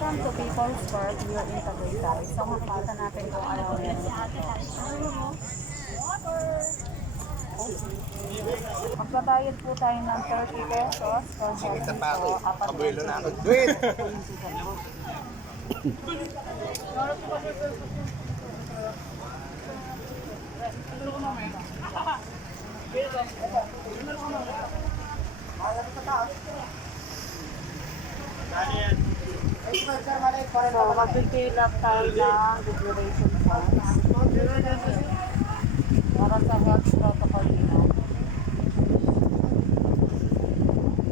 Welcome to People's Park here in Tagaytay. So makikita natin kung ano meron dito. Magbabayad po tayo ng 30 pesos for head dito. Abuelo na ako. So, mag-fill up tayo ng declaration forms para sa health protocol nila.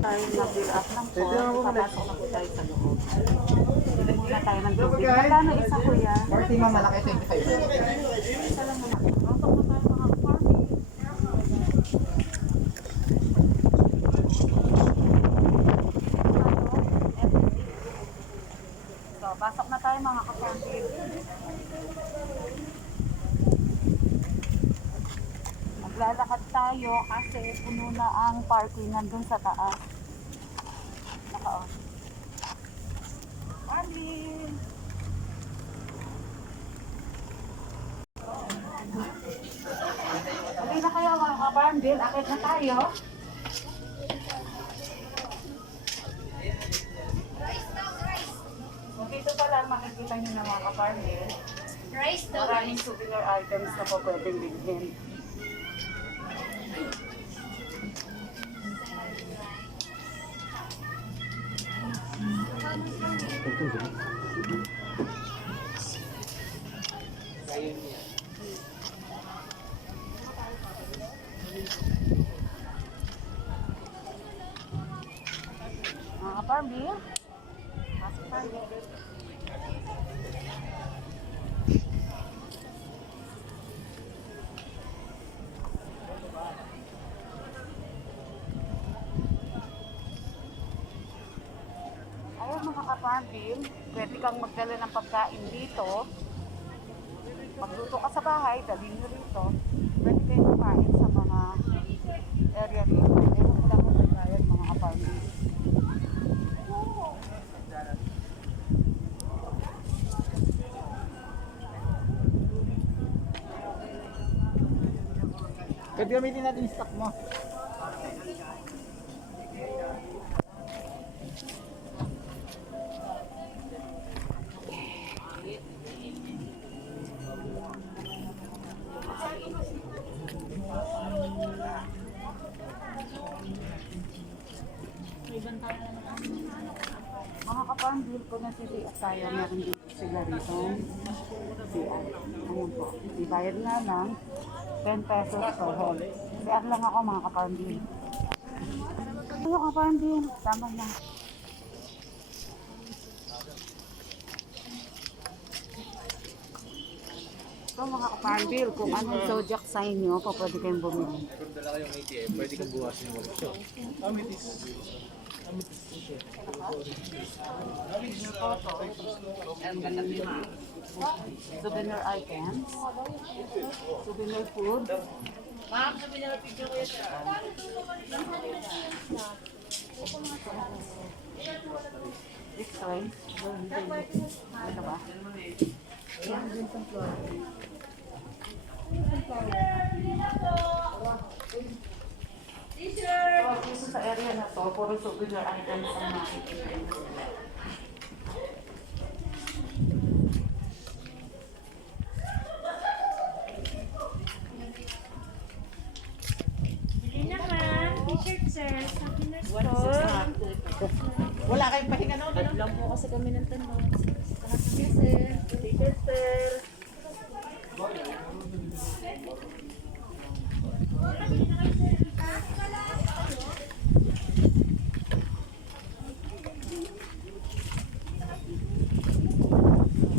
Tayo na-fill up ng form, papasok na po tayo sa loob. Bibili na tayo ng tubig. Magkano isa po yan? 40 ma'am, malaki 25. Isa lang muna. Pasok na tayo mga farming. So, pasok na tayo mga ka-farming. Maglalakad tayo kasi puno na ang parking nandun sa taas. Naka-on. Farming! Hali na kayo mga ka-farming. Akit na tayo. So, dito pala makikita nyo na mga ka-farming. Maraming souvenir items na po pwedeng bilhin. Mga ka-farming. Pasok tayo. Ayun mga ka-farming, pwede kang magdala ng pagkain dito. Magluto ka sa bahay, dalhin nyo rito. Pwede kayo kumain sa mga area rito. Ayun wala kong magbayad mga ka-farming. Pwede gamitin natin yung stock mo. Mga ka-farming, kung nag-CR tayo, meron dito sila rito. CR. Ayan po. Ibayad nga ng 10 pesos per head. CR lang ako mga ka-farming. Ayun ka-farming, tama na. So mga ka-farming, kung anong zodiac sign nyo, pa pwede kayong bumili. Kung dala kayong ATM, pwede kang buwasin yung workshop. Souvenir items, souvenir food. Ma'am, sabi niya na picture ko yan. X-ray. Ano ba? So, dito sa area na to, puro souvenir items ang makikita. Hindi naman. T-shirt, sir. Sa Pinas store. Wala kayong pahinga no? Lang po kasi kami ng tanong. Yes, sir. T-shirt, sir.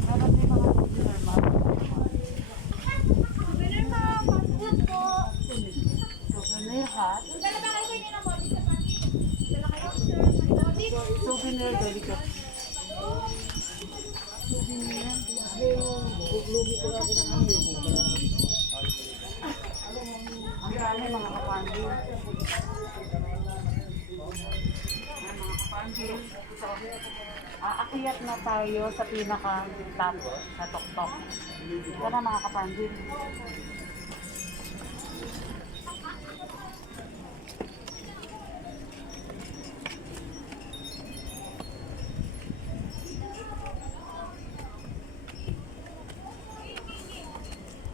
Meron din mga souvenir map. Souvenir, ma'am. Passport po. Souvenir hat. Dala ba kayo kanina ng body sa pati? Dala kayo, sir. Souvenir delicate. Souvenir. Aakyat na tayo sa pinaka-top, sa tuktok. Ito na mga kapandil.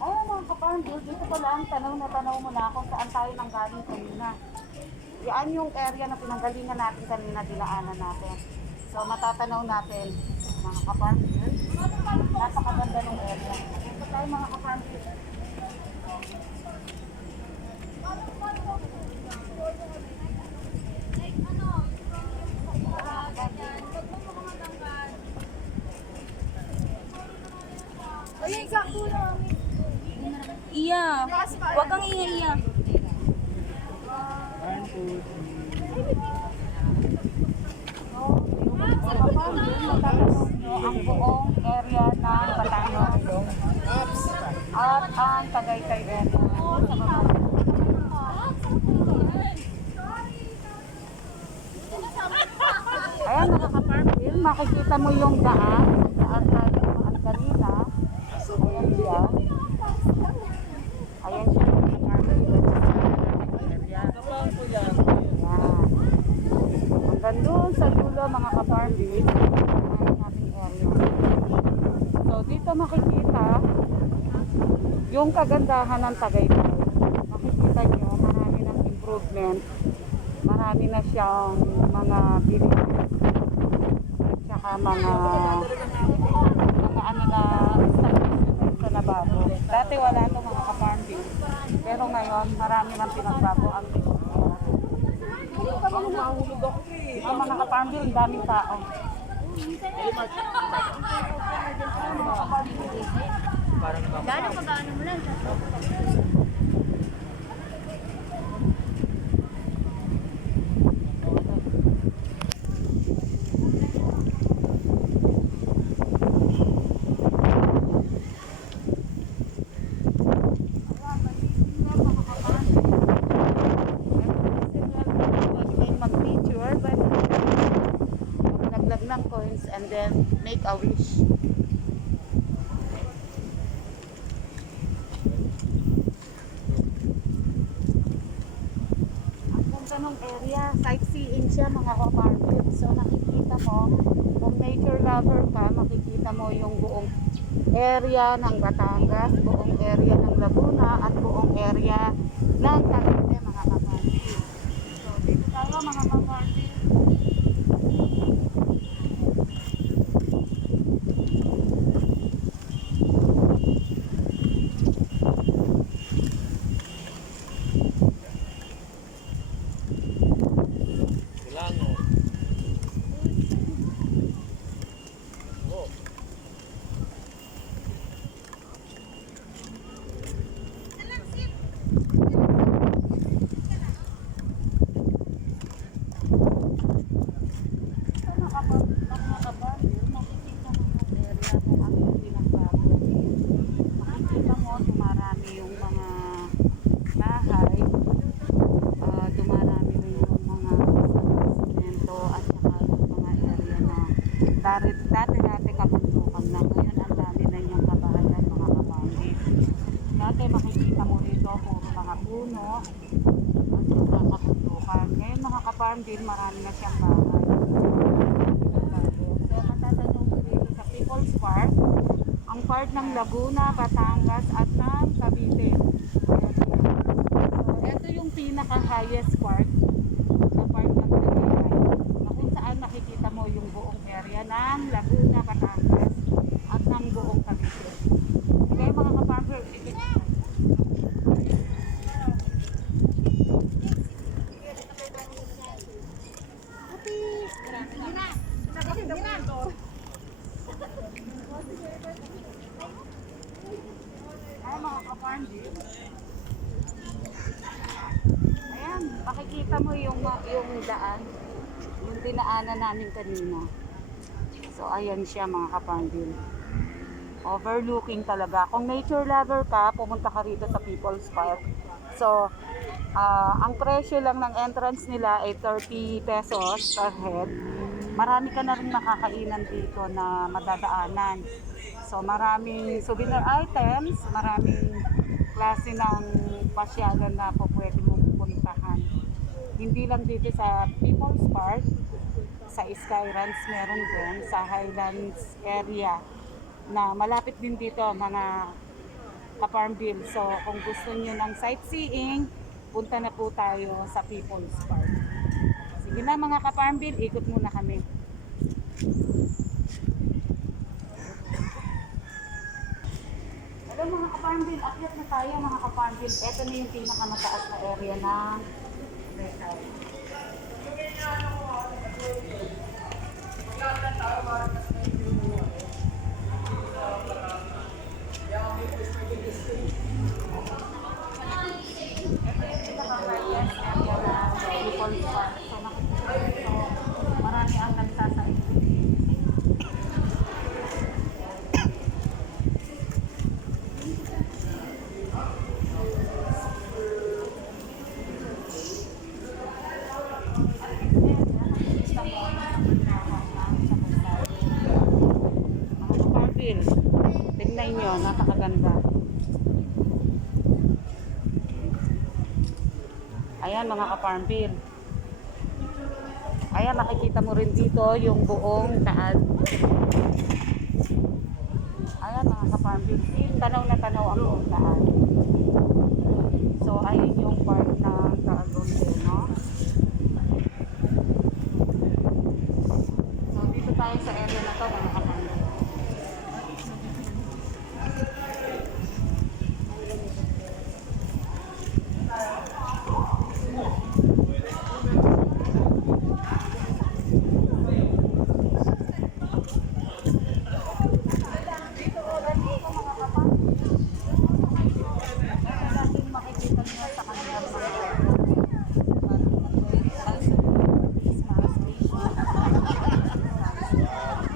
Ay, mga kapandil, dito pa lang, tanaw mo na kung saan tayo nanggaling kanina. Yan yung area na pinanggalingan natin kanina, dinaanan natin. So, matatanaw natin, mga kapandil. Napakaganda ng area. Ito tayo, mga kapandil. Iya. Huwag kang iya. Ang buong area ng Batangas at ang Tagaytay area. Ayan mga kaparmil, makikita mo yung daan saan tayo dumaan kanina. Ayan siya. Ayan siya mga kaparmil. Ayan. Hanggang doon sa dulo mga kaparmil, ang ating area. So dito makikita yung kagandahan ng Tagaytay. Makikita nyo marami ng improvement. Marami na siyang mga building at saka mga ano na establishment sa nabago. Dati wala ito mga ka-farming. Pero ngayon marami nang pinagbago ang ito mga ka-farming, ang daming tao. Gano'n pag-ano mo lang. Mag-picture, but maglaglag ng coins and then make a wish. Ang ganda ng area, sightseeing siya mga ka-farmers. So nakikita mo, kung nature lover ka, makikita mo yung buong area ng Batangas, buong area ng Laguna, at buong area ng Cavite mga ka-farmers. So dito tayo mga ka-farmers. Dati kabundukan lang. Ngayon ang dami na niyang kabahayan mga kapamilya. Dati makikita mo rito puro mga puno at mga kabundukan. Ngayon mga kapamilya, marami na siyang bahay. So matatanong ko dito sa People's Park, ang part ng Laguna, Batangas at ng Cavite. So ito yung pinaka-highest part na part ng Tagaytay, na kung saan makikita mo yung buong area ng Laguna, Batangas at ng buong Cavite. Okay mga ka-farmer, ay mga ka-farmer, ayan, makikita mo yung daan, yung dinaanan namin kanina. So ayan siya mga kapandil. Overlooking talaga. Kung nature lover ka, pumunta ka rito sa People's Park. So ang presyo lang ng entrance nila ay 30 pesos per head. marami ka na rin makakainan dito na madadaanan. So maraming souvenir items, maraming klase ng pasyalan na po pwede mong puntahan. Hindi lang dito sa People's Park, sa Skylands meron din, sa Highlands area na malapit din dito mga ka-Farmville. So kung gusto niyo ng sightseeing, punta na po tayo sa People's Park. Sige na mga ka-Farmville, ikot muna kami. Hello mga ka-Farmville, akyat na tayo mga ka-Farmville. Ito na yung pinakamataas na area ng Rizal. People's Park. So makikita dito, marami ang nagsasaing. Mga ka-Farmville, tignan nyo, napakaganda. Ayan mga ka-Farmville. Ayan, makikita mo rin dito yung buong daan. Ayan mga ka-Farmville, tanaw na tanaw ang buong daan. So ayun yung part ng Taagong din, no? So dito tayo sa area na to mga ka-Farmville.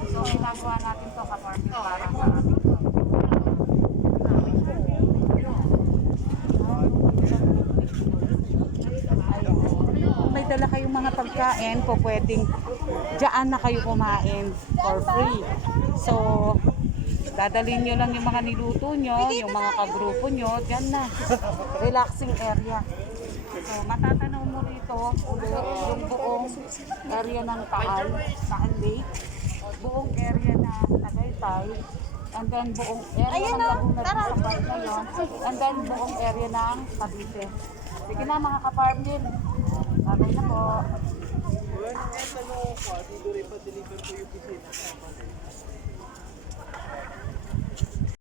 So, ginagawa natin to ka-Farmville para sa ating kung may dala kayong mga pagkain po, pwedeng dyan na kayo kumain for free. So, dadalhin nyo lang yung mga niluto nyo, yung mga kagrupo nyo, dyan na. Relaxing area. So, matatanaw mo rito ulit yung buong area ng Taal Lake, buong area ng Tagaytay, and then buong area ng Laguna sa part na yun, and then buong area ng Cavite. Sige na mga ka-Farmville. Babay na po.